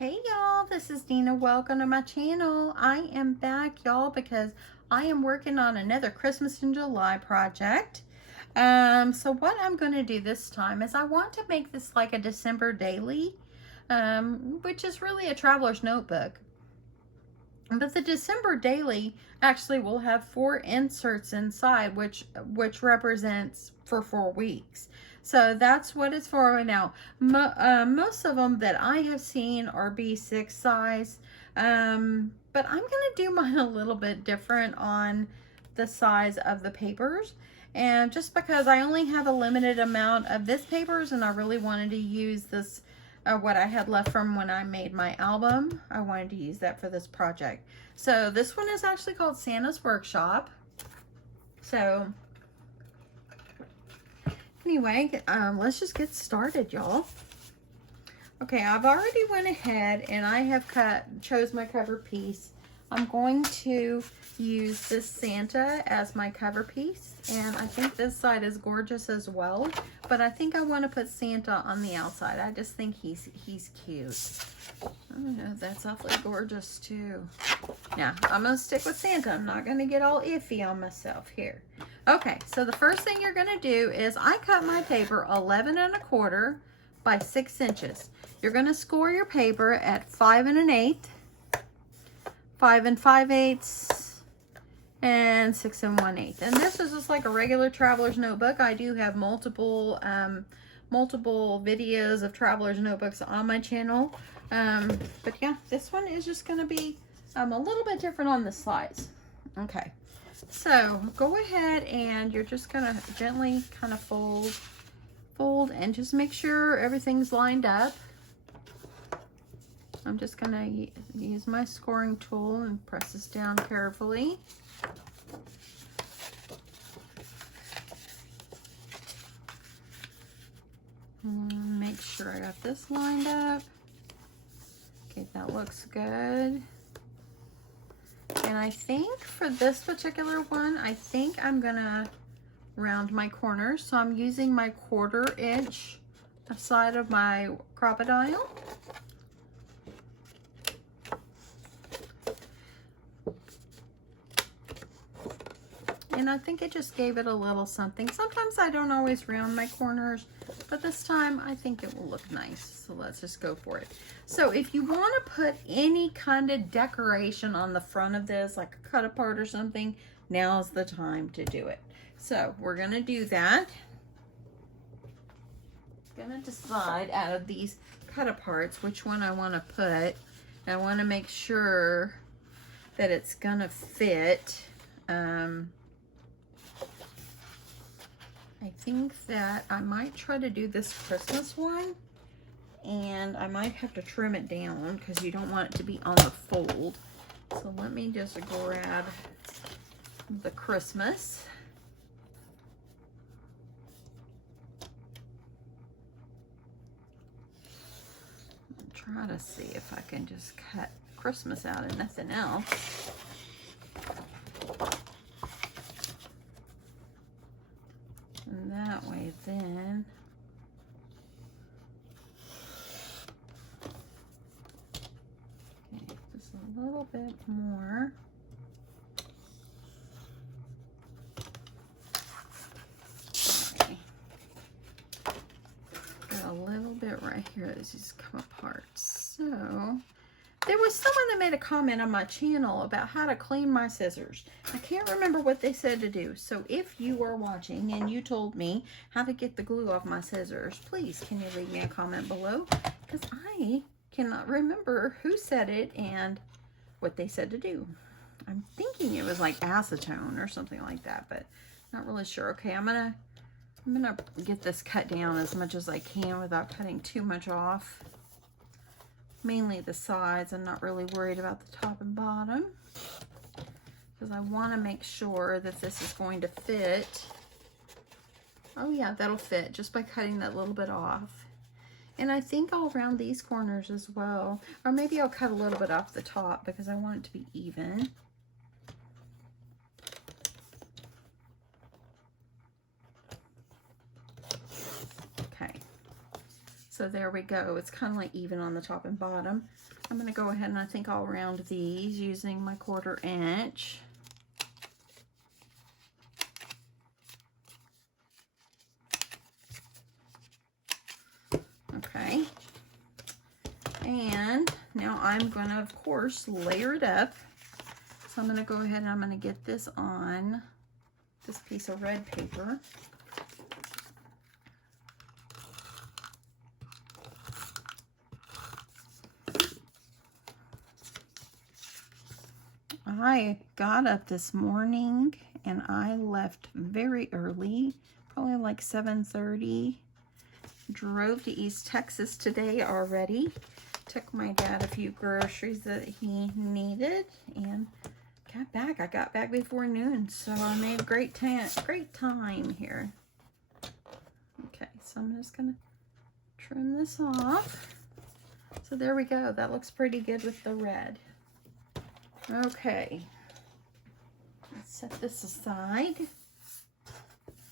Hey y'all, this is Dina. Welcome to my channel. I am back, y'all, because I am working on another Christmas in July project. So what I'm going to do this time is I want to make this like a December daily, which is really a traveler's notebook. But the December daily actually will have 4 inserts inside, which represents for 4 weeks. So that's what it's for right now. Most of them that I have seen are B6 size, but I'm going to do mine a little bit different on the size of the papers. And just because I only have a limited amount of this papers and I really wanted to use this what I had left from when I made my album, I wanted to use that for this project. So this one is actually called Santa's Workshop. So anyway, let's just get started, y'all. Okay, I've already went ahead and I have chose my cover piece. I'm going to use this Santa as my cover piece, and I think this side is gorgeous as well, but I think I want to put Santa on the outside. I just think he's cute. Oh no, that's awfully gorgeous too. Now, I'm going to stick with Santa. I'm not going to get all iffy on myself here. Okay, so the first thing you're going to do is I cut my paper 11 1/4 by 6 inches. You're going to score your paper at 5 1/8, 5 5/8, and 6 1/8. And this is just like a regular traveler's notebook. I do have multiple videos of traveler's notebooks on my channel. But yeah, this one is just going to be a little bit different on the size. Okay, so go ahead and you're just going to gently kind of fold and just make sure everything's lined up. I'm just going to use my scoring tool and press this down carefully. Make sure I got this lined up. Okay, that looks good. And I think for this particular one, I think I'm going to round my corners. So I'm using my 1/4 inch side of my crocodile. And I think it just gave it a little something. Sometimes I don't always round my corners, but this time I think it will look nice. So let's just go for it. So if you want to put any kind of decoration on the front of this, like a cut apart or something, now's the time to do it. So we're going to do that. I'm going to decide out of these cut aparts which one I want to put. I want to make sure that it's going to fit. I think that I might try to do this Christmas one, and I might have to trim it down because you don't want it to be on the fold. So let me just grab the Christmas. I'll try to see if I can just cut Christmas out and nothing else. And that way then okay, just a little bit more. Okay. Got a little bit right here that just come apart. So there was someone that made a comment on my channel about how to clean my scissors. I can't remember what they said to do. So if you are watching and you told me how to get the glue off my scissors, please can you leave me a comment below? Because I cannot remember who said it and what they said to do. I'm thinking it was like acetone or something like that, but not really sure. Okay, I'm gonna get this cut down as much as I can without cutting too much off. Mainly the sides. I'm not really worried about the top and bottom because I want to make sure that this is going to fit. Oh yeah, that'll fit just by cutting that little bit off. And I think I'll round these corners as well, or maybe I'll cut a little bit off the top because I want it to be even. Okay, So there we go. It's kind of like even on the top and bottom. I'm going to go ahead and I think I'll round these using my 1/4 inch. Okay. And now I'm going to, of course, layer it up. So I'm going to go ahead and I'm going to get this on this piece of red paper. I got up this morning and I left very early, probably like 7:30. Drove to East Texas today already. Took my dad a few groceries that he needed and got back. I got back before noon, so I made a great time here. Okay, so I'm just gonna trim this off. So there we go. That looks pretty good with the red. Okay, let's set this aside.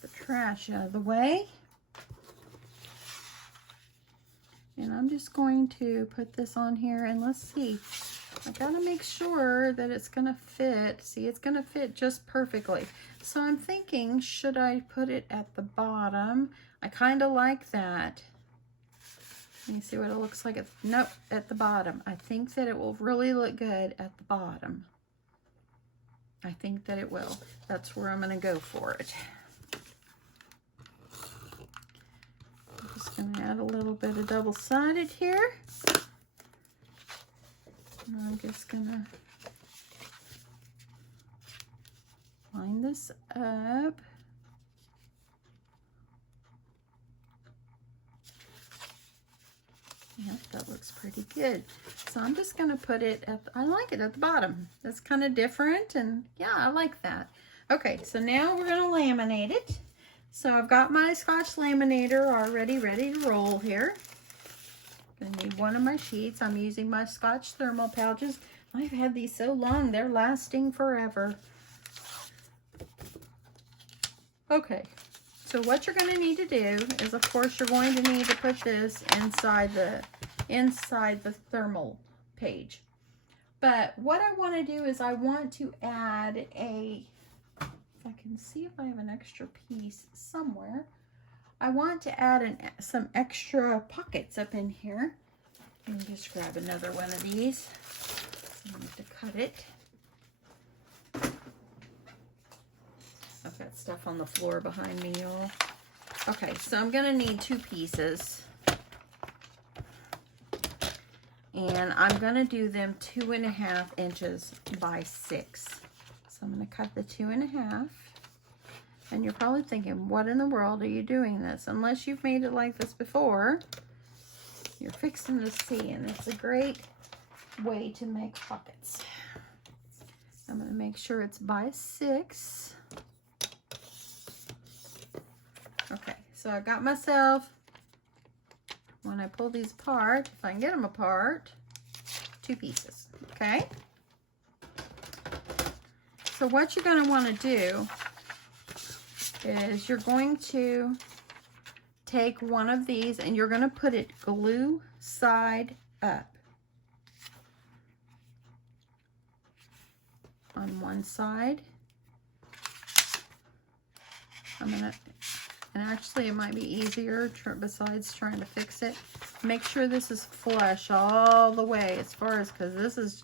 The trash out of the way. And I'm just going to put this on here and let's see. I gotta make sure that it's gonna fit. See, it's gonna fit just perfectly. So I'm thinking, should I put it at the bottom? I kind of like that. Let me see what it looks like. Nope, at the bottom. I think that it will really look good at the bottom. I think that it will. That's where I'm going to go for it. I'm just going to add a little bit of double-sided here. And I'm just going to line this up. Yep, that looks pretty good. So I'm just going to put it at, I like it at the bottom. That's kind of different, and yeah, I like that. Okay, so now we're going to laminate it. So I've got my Scotch laminator already ready to roll here. Gonna need one of my sheets. I'm using my Scotch thermal pouches. I've had these so long, they're lasting forever. Okay. So what you're going to need to do is, of course, you're going to need to put this inside the thermal page. But what I want to do is I want to add if I can see if I have an extra piece somewhere. I want to add some extra pockets up in here. Let me just grab another one of these. I need to cut it. I've got stuff on the floor behind me, y'all. Okay, so I'm going to need 2 pieces. And I'm going to do them 2.5 inches by 6. So I'm going to cut the 2.5. And you're probably thinking, what in the world are you doing this? Unless you've made it like this before, you're fixing to see. And it's a great way to make pockets. I'm going to make sure it's by 6. Okay, so I got myself, when I pull these apart, if I can get them apart, 2 pieces, okay? So what you're going to want to do is you're going to take one of these and you're going to put it glue side up on one side. And actually it might be easier besides trying to fix it. Make sure this is flush all the way as far as, because this is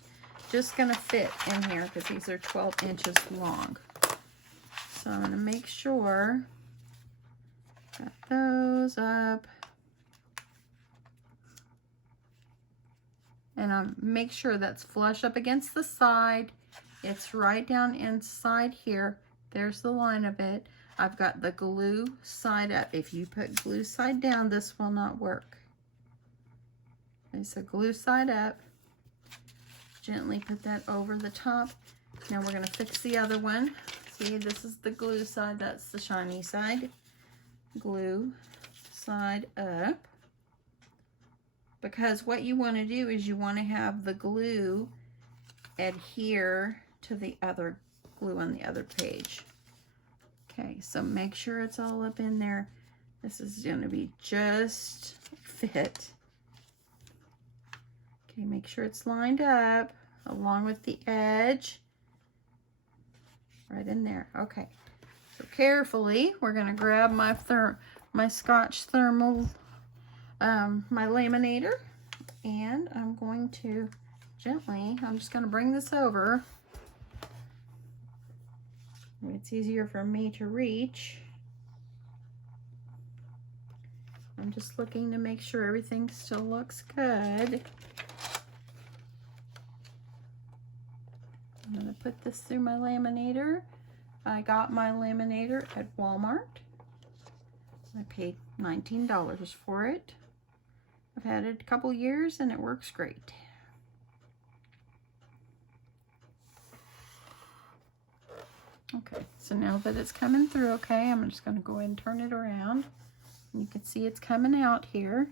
just going to fit in here because these are 12 inches long. So I'm going to make sure, got those up. And make sure that's flush up against the side. It's right down inside here. There's the line of it. I've got the glue side up. If you put glue side down, this will not work. Okay, so glue side up. Gently put that over the top. Now we're going to fix the other one. See, this is the glue side. That's the shiny side. Glue side up. Because what you want to do is you want to have the glue adhere to the other glue on the other page. Okay, so make sure it's all up in there This is going to be just fit. Okay, make sure it's lined up along with the edge. Right in there. Okay. So carefully, we're going to grab my Scotch thermal, my laminator, and I'm going to gently, I'm just going to bring this over. It's easier for me to reach. I'm just looking to make sure everything still looks good. I'm going to put this through my laminator. I got my laminator at Walmart. I paid $19 for it. I've had it a couple years and it works great. Okay, so now that it's coming through okay, I'm just going to go ahead and turn it around. And you can see it's coming out here.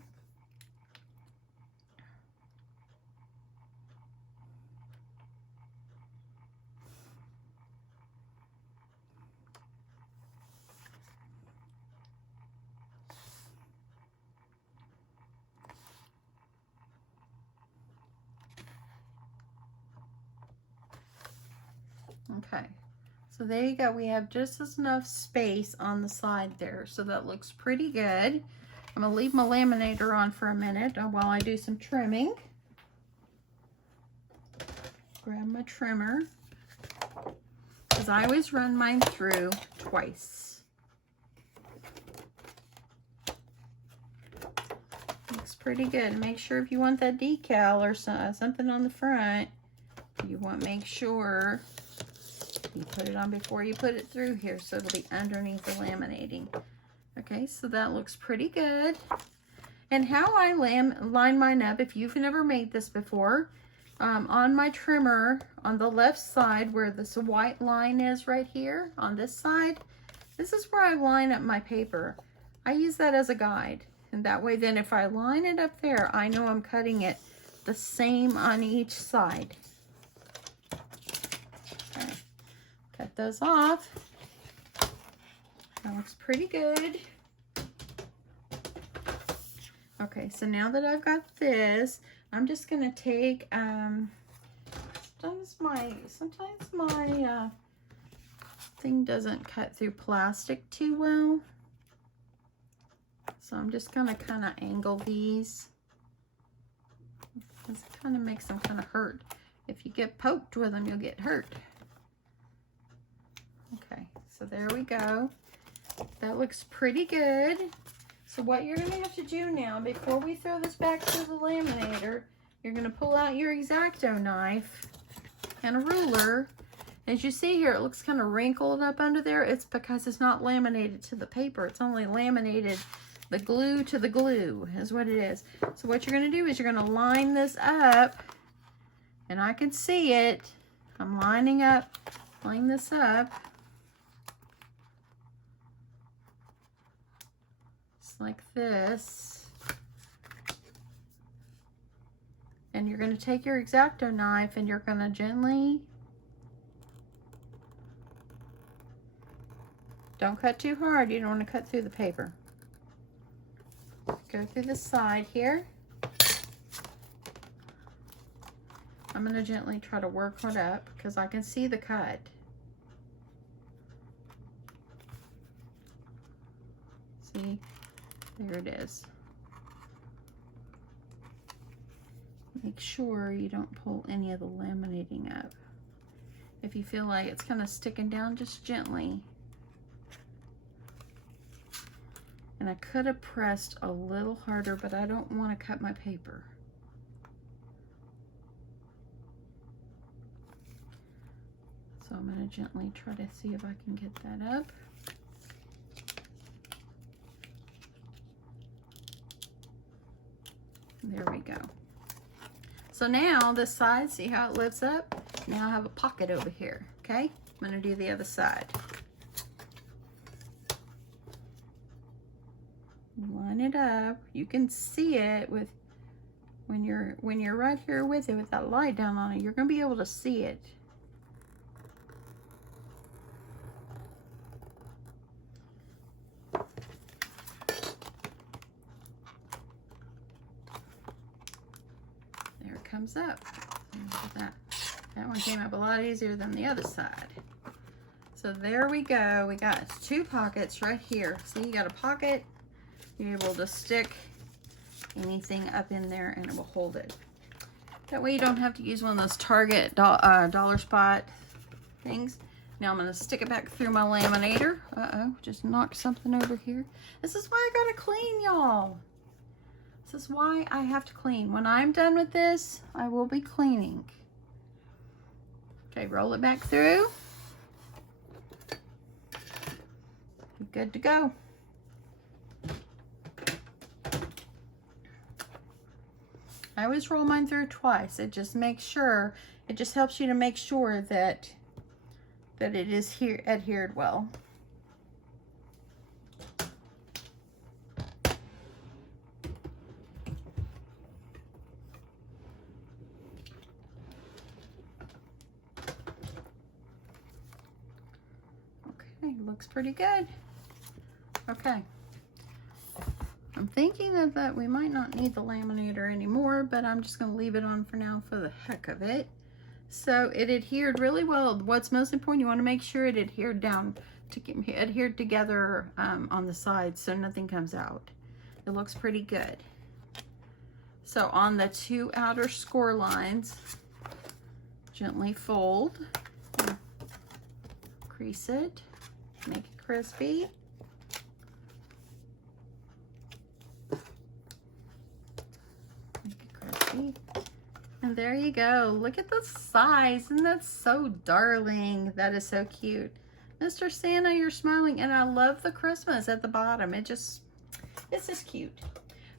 Okay, so there you go. We have just enough space on the side there, so that looks pretty good. I'm going to leave my laminator on for a minute while I do some trimming. Grab my trimmer, because I always run mine through twice. Looks pretty good. Make sure if you want that decal or something on the front, you want to make sure you put it on before you put it through here, so it'll be underneath the laminating. Okay, so that looks pretty good. And how I line mine up, if you've never made this before, on my trimmer, on the left side where this white line is right here, on this side, this is where I line up my paper. I use that as a guide. And that way then if I line it up there, I know I'm cutting it the same on each side. Okay. Cut those off. That looks pretty good. Okay, so now that I've got this, I'm just gonna take, sometimes my thing doesn't cut through plastic too well. So I'm just gonna kind of angle these. This kind of makes them kind of hurt. If you get poked with them, you'll get hurt. Okay, so there we go. That looks pretty good. So what you're gonna have to do now, before we throw this back to the laminator, you're gonna pull out your X-Acto knife and a ruler. As you see here, it looks kind of wrinkled up under there. It's because it's not laminated to the paper. It's only laminated the glue to the glue is what it is. So what you're gonna do is you're gonna line this up, and I can see it. I'm lining this up. Just like this. And you're gonna take your X-Acto knife and you're gonna gently, don't cut too hard, you don't want to cut through the paper. Go through the side here. I'm going to gently try to work it up because I can see the cut. See, there it is. Make sure you don't pull any of the laminating up. If you feel like it's kind of sticking down, just gently. And I could have pressed a little harder, but I don't want to cut my paper. So I'm going to gently try to see if I can get that up. There we go. So now this side, see how it lifts up? Now I have a pocket over here, okay? I'm going to do the other side. Line it up. You can see it with when you're right here with it with that light down on it, you're going to be able to see it. comes up. Look at that. That one came up a lot easier than the other side. So there we go. We got 2 pockets right here. See, you got a pocket. You're able to stick anything up in there and it will hold it. That way you don't have to use one of those Target dollar spot things. Now I'm going to stick it back through my laminator. Uh-oh, just knocked something over here. This is why I got to clean, y'all. This is why I have to clean. When I'm done with this, I will be cleaning. Okay, roll it back through. Good to go. I always roll mine through twice. It just makes sure, it just helps you to make sure that it is here adhered well. Okay, looks pretty good. Okay. I'm thinking that we might not need the laminator anymore, but I'm just going to leave it on for now for the heck of it. So it adhered really well. What's most important, you want to make sure it adhered down, adhered together on the sides so nothing comes out. It looks pretty good. So on the 2 outer score lines, gently fold, crease it, make it crispy. And there you go. Look at the size. And that's so darling. That is so cute. Mr. Santa, you're smiling. And I love the Christmas at the bottom. It's just cute.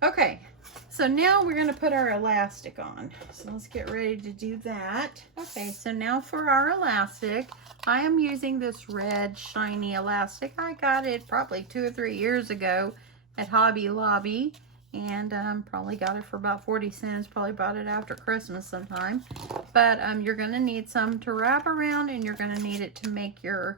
Okay. So now we're going to put our elastic on. So let's get ready to do that. Okay. So now for our elastic, I am using this red shiny elastic. I got it probably 2 or 3 years ago at Hobby Lobby. And probably got it for about 40 cents. Probably bought it after Christmas sometime. But you're going to need some to wrap around, and you're going to need it to make your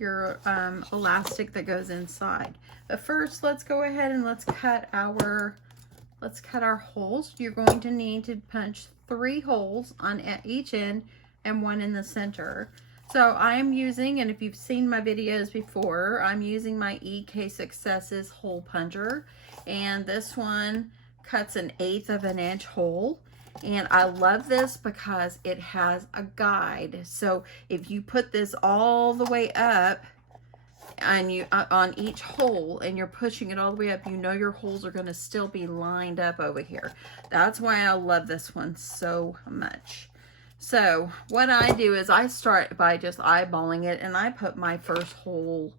elastic that goes inside. But first, let's go ahead and let's cut our holes. You're going to need to punch 3 holes on each end and 1 in the center. So I am using, and if you've seen my videos before, I'm using my EK Successes hole puncher. And this one cuts an 1/8 of an inch hole. And I love this because it has a guide. So if you put this all the way up and you on each hole and you're pushing it all the way up, you know your holes are going to still be lined up over here. That's why I love this one so much. So what I do is I start by just eyeballing it, and I put my first hole,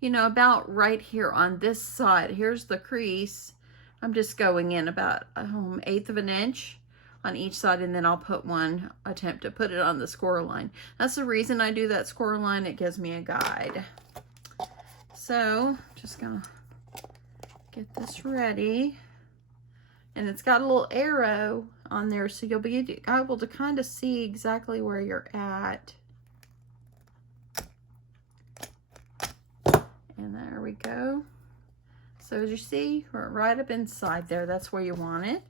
you know, about right here on this side. Here's the crease. I'm just going in about 1/8 of an inch on each side, and then I'll put one, attempt to put it on the score line. That's the reason I do that score line. It gives me a guide. So just gonna get this ready. And it's got a little arrow on there, so you'll be able to kind of see exactly where you're at. And there we go. So as you see, we're right up inside there. That's where you want it.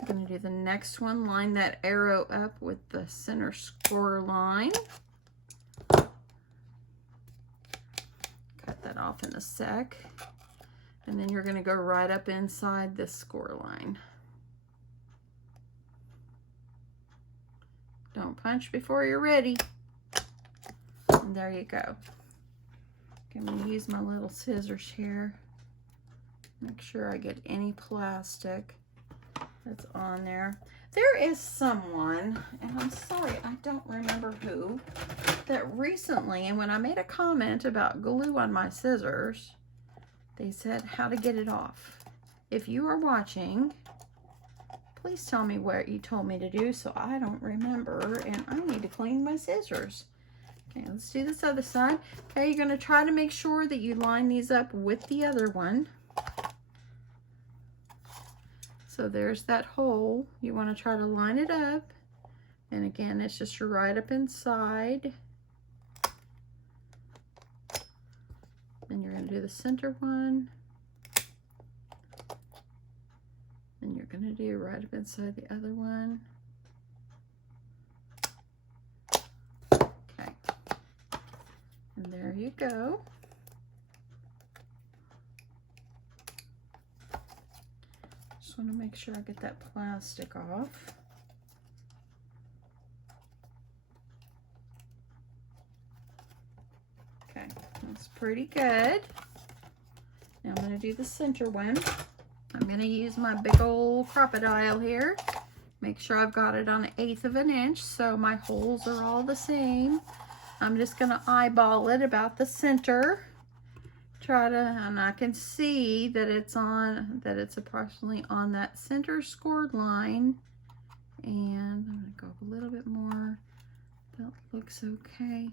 I'm going to do the next one. Line that arrow up with the center score line. Cut that off in a sec. And then you're going to go right up inside this score line. Don't punch before you're ready. And there you go. I'm going to use my little scissors here. Make sure I get any plastic that's on there. There is someone, and I'm sorry, I don't remember who, that recently, and when I made a comment about glue on my scissors, they said how to get it off. If you are watching, please tell me what you told me to do, so I don't remember, and I need to clean my scissors. Okay, let's do this other side. Okay, you're going to try to make sure that you line these up with the other one. So there's that hole. You want to try to line it up. And again, it's just right up inside. Then you're going to do the center one. Then you're going to do right up inside the other one. Okay. And there you go. Just want to make sure I get that plastic off. Okay, that's pretty good. Now I'm going to do the center one. I'm going to use my big old crocodile here. Make sure I've got it on 1/8 of an inch so my holes are all the same. I'm just going to eyeball it about the center. And I can see that it's approximately on that center scored line. And I'm going to go a little bit more. That looks okay.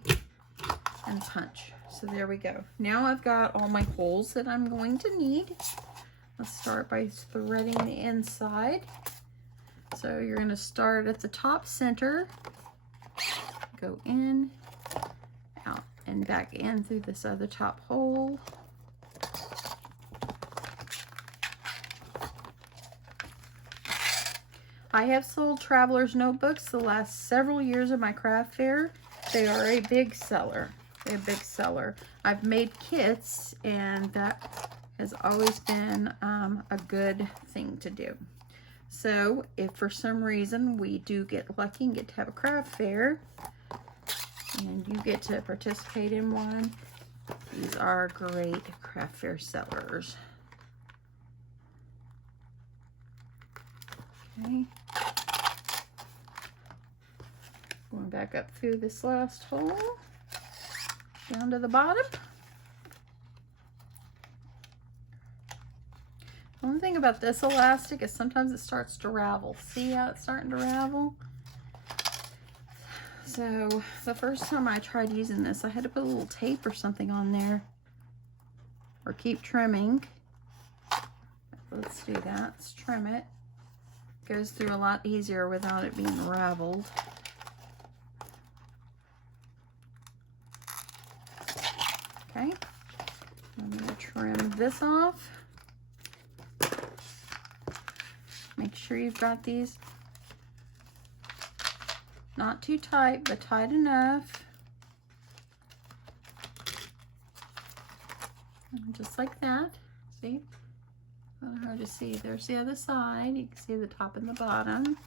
And punch. So there we go. Now I've got all my holes that I'm going to need. Let's start by threading the inside. So you're going to start at the top center, go in, out, and back in through this other top hole. I have sold Traveler's Notebooks the last several years of my craft fair. They are a big seller. They're a big seller. I've made kits, and that has always been a good thing to do. So if for some reason we do get lucky and get to have a craft fair, and you get to participate in one, these are great craft fair sellers. Okay. Going back up through this last hole, down to the bottom. One thing about this elastic is sometimes it starts to ravel. See how it's starting to ravel? So the first time I tried using this, I had to put a little tape or something on there, or keep trimming. Let's do that. Let's trim it. It goes through a lot easier without it being raveled. Okay, I'm going to trim this off. Make sure you've got these not too tight, but tight enough. And just like that. See? Not hard to see. There's the other side. You can see the top and the bottom.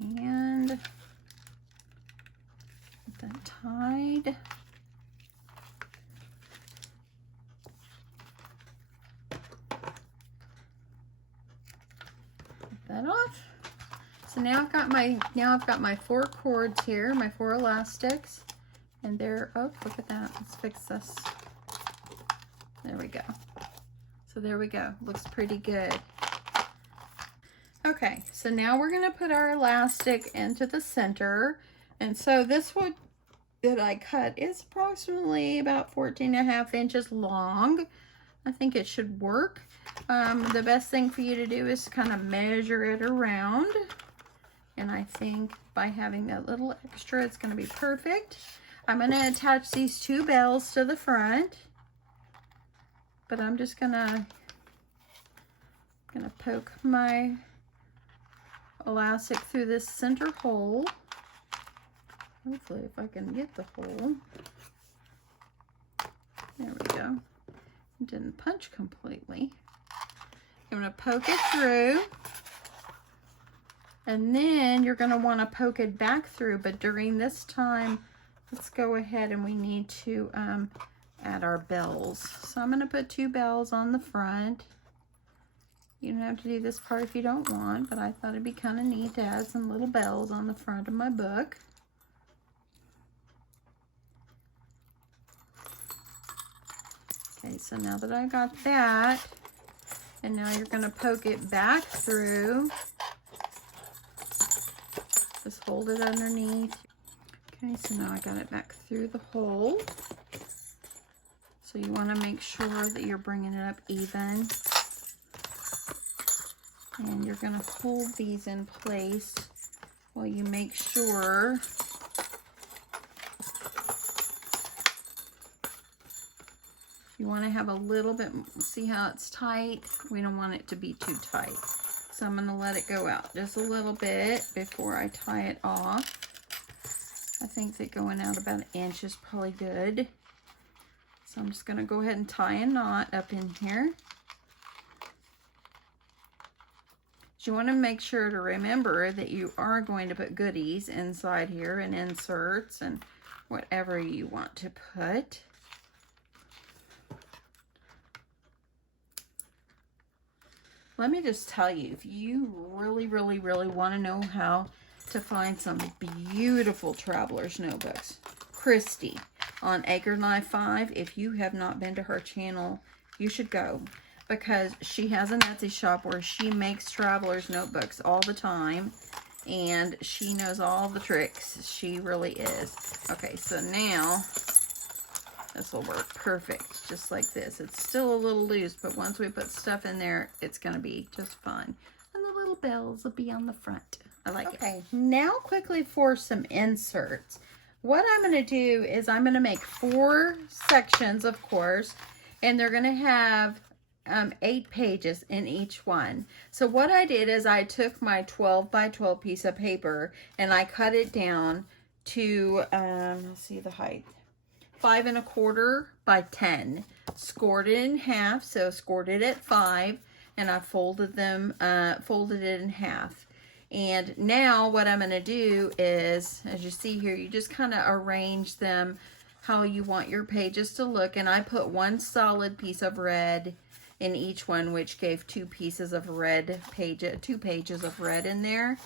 And get that tied. Get that off. So now I've got my 4 cords here, my 4 elastics, and they're, oh, look at that. Let's fix this. There we go. So there we go. Looks pretty good. Okay, so now we're going to put our elastic into the center. And so this one that I cut is approximately about 14.5 inches long. I think it should work. The best thing for you to do is kind of measure it around. And I think by having that little extra, it's going to be perfect. I'm going to attach these 2 bells to the front. But I'm just going to poke my elastic through this center hole. Hopefully if I can get the hole. There we go. It didn't punch completely. I'm going to poke it through. And then you're going to want to poke it back through. But during this time, let's go ahead and we need to add our bells. So I'm going to put 2 bells on the front. You don't have to do this part if you don't want, but I thought it'd be kind of neat to add some little bells on the front of my book. Okay, so now that I got that, and now you're going to poke it back through. Just hold it underneath. Okay, so now I got it back through the hole. So you want to make sure that you're bringing it up even. And you're going to hold these in place while you make sure the You want to have a little bit, see how it's tight? We don't want it to be too tight. So I'm going to let it go out just a little bit before I tie it off. I think that going out about 1 inch is probably good. So I'm just going to go ahead and tie a knot up in here. You want to make sure to remember that you are going to put goodies inside here and inserts and whatever you want to put. Let me just tell you, if you really want to know how to find some beautiful traveler's notebooks, Christy on Acre Life 5, if you have not been to her channel, you should go. Because she has an Etsy shop where she makes traveler's notebooks all the time. And she knows all the tricks. She really is. Okay, so now this will work perfect. Just like this. It's still a little loose, but once we put stuff in there, it's going to be just fine. And the little bells will be on the front. I like it. Okay, now quickly for some inserts. What I'm going to do is I'm going to make 4 sections, of course. And they're going to have 8 pages in each one. So what I did is I took my 12 by 12 piece of paper and I cut it down to, let's see the height, 5 1/4 by 10. Scored it in half, so scored it at 5, and I folded it in half. And now what I'm going to do is, as you see here, you just kind of arrange them how you want your pages to look. And I put 1 solid piece of red in each one, which gave 2 pieces of red 2 pages of red in there.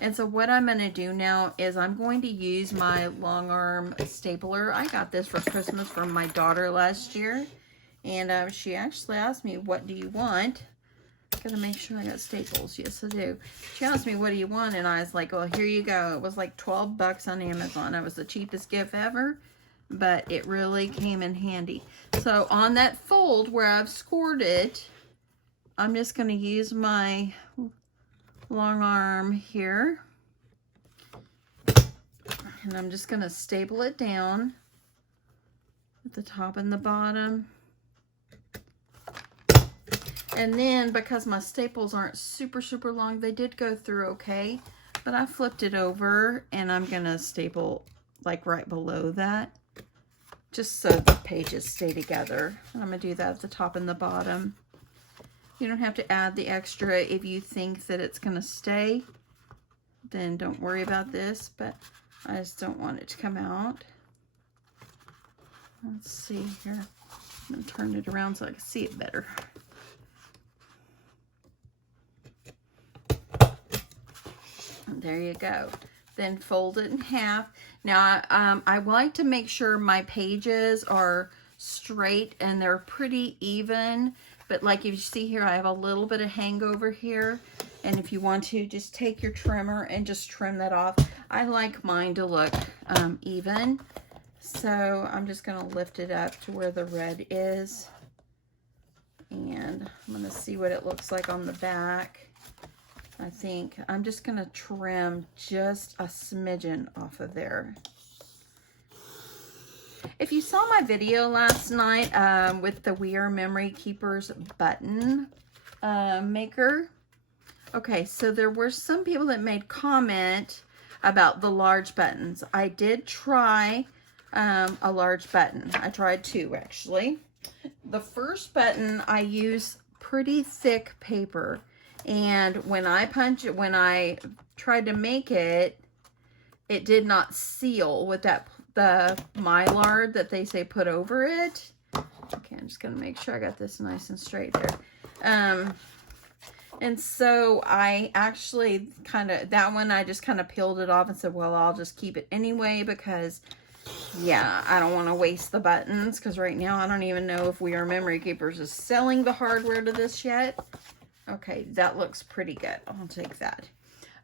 And so what I'm going to do now is I'm going to use my long arm stapler. I got this for Christmas from my daughter last year, and she actually asked me, what do you want? Gotta make sure I got staples. Yes, I do. She asked me, what do you want? And I was like, well, here you go. It was like 12 bucks on Amazon. It was the cheapest gift ever, but it really came in handy. So on that fold where I've scored it, I'm just going to use my long arm here, and I'm just going to staple it down at the top and the bottom. And then, because my staples aren't super long, they did go through okay, but I flipped it over and I'm going to staple like right below that, just so the pages stay together. And I'm going to do that at the top and the bottom. You don't have to add the extra. If you think that it's going to stay, then don't worry about this, but I just don't want it to come out. Let's see here. I'm going to turn it around so I can see it better. There you go. Then fold it in half. Now, I like to make sure my pages are straight and they're pretty even. But like you see here, I have a little bit of hangover here. And if you want to, just take your trimmer and just trim that off. I like mine to look even. So I'm just going to lift it up to where the red is. And I'm going to see what it looks like on the back. I think I'm just going to trim just a smidgen off of there. If you saw my video last night with the We Are Memory Keepers button maker, okay, so there were some people that made comment about the large buttons. I did try a large button. I tried 2 actually. The first button I use pretty thick paper. And when I tried to make it, it did not seal with the Mylar that they say put over it. Okay, I'm just going to make sure I got this nice and straight there. And so I actually that one I just kind of peeled it off and said, well, I'll just keep it anyway because, yeah, I don't want to waste the buttons because right now I don't even know if We Are Memory Keepers is selling the hardware to this yet. Okay, that looks pretty good. I'll take that.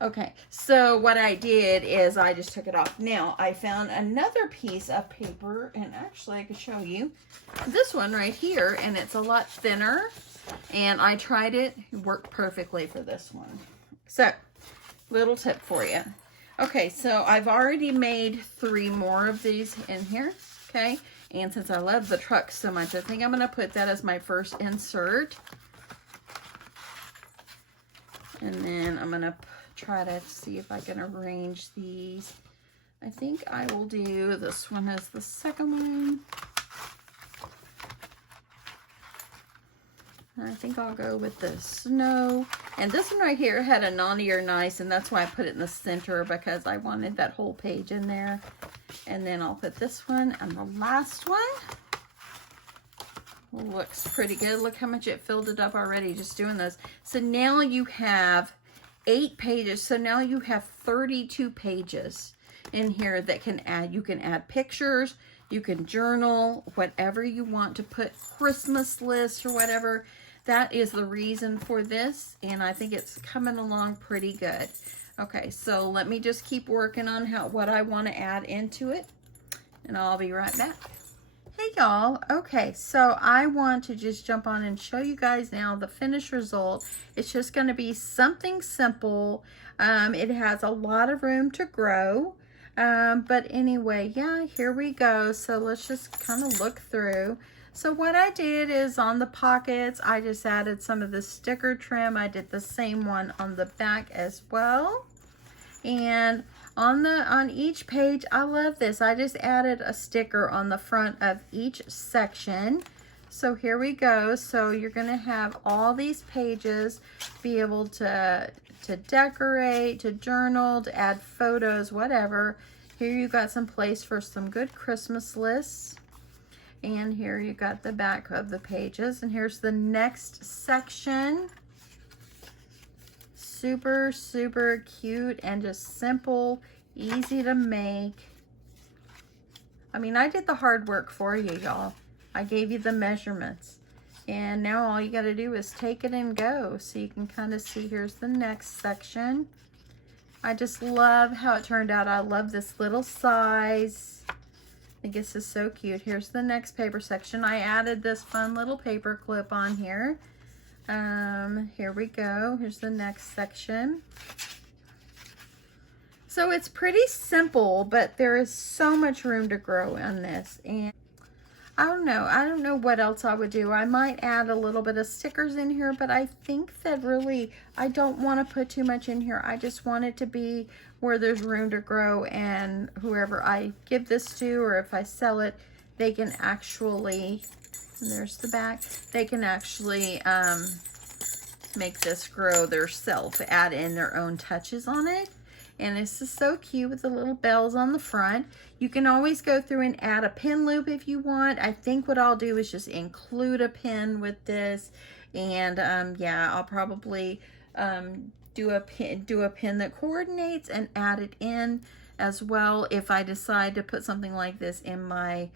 Okay, so what I did is I just took it off. Now, I found another piece of paper, and actually I could show you this one right here, and it's a lot thinner, and I tried it. It worked perfectly for this one. So, little tip for you. Okay, so I've already made 3 more of these in here, okay? And since I love the truck so much, I think I'm going to put that as my first insert. And then I'm going to try to see if I can arrange these. I think I will do this one as the second one. I think I'll go with the snow. And this one right here had a naughty or nice, and that's why I put it in the center, because I wanted that whole page in there. And then I'll put this one and the last one. Looks pretty good. Look how much it filled it up already just doing this. So now you have 8 pages. So now you have 32 pages in here that can add. You can add pictures. You can journal, whatever you want to put, Christmas lists or whatever. That is the reason for this, and I think it's coming along pretty good. Okay, so let me just keep working on what I want to add into it, and I'll be right back. Hey y'all, okay, so I want to just jump on and show you guys now the finished result. It's just going to be something simple. It has a lot of room to grow. But anyway, yeah, here we go. So let's just kind of look through. So what I did is on the pockets, I just added some of the sticker trim. I did the same one on the back as well. And on each page, I love this. I just added a sticker on the front of each section. So here we go. So you're going to have all these pages be able to decorate, to journal, to add photos, whatever. Here you got some place for some good Christmas lists. And here you got the back of the pages. And here's the next section. Super, super cute and just simple, easy to make. I mean, I did the hard work for you, y'all. I gave you the measurements. And now all you got to do is take it and go. So you can kind of see, here's the next section. I just love how it turned out. I love this little size. I think this is so cute. Here's the next paper section. I added this fun little paper clip on here. Here we go. Here's the next section. So it's pretty simple, but there is so much room to grow on this. And I don't know what else I would do. I might add a little bit of stickers in here, but I think that really, I don't want to put too much in here. I just want it to be where there's room to grow, and whoever I give this to, or if I sell it, they can actually, and there's the back, they can actually make this grow theirself, add in their own touches on it. And this is so cute with the little bells on the front. You can always go through and add a pin loop if you want. I think what I'll do is just include a pin with this. And yeah, I'll probably do a pin that coordinates and add it in as well. If I decide to put something like this in my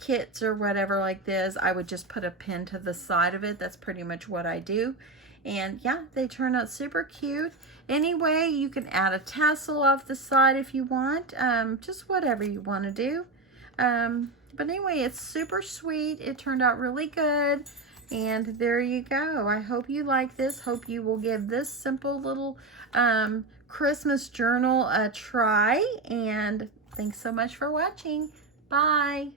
kits or whatever like this, I would just put a pin to the side of it. That's pretty much what I do. And yeah, they turn out super cute. Anyway, you can add a tassel off the side if you want, just whatever you want to do. But anyway, it's super sweet. It turned out really good. And there you go. I hope you like this. Hope you will give this simple little Christmas journal a try. And thanks so much for watching. Bye.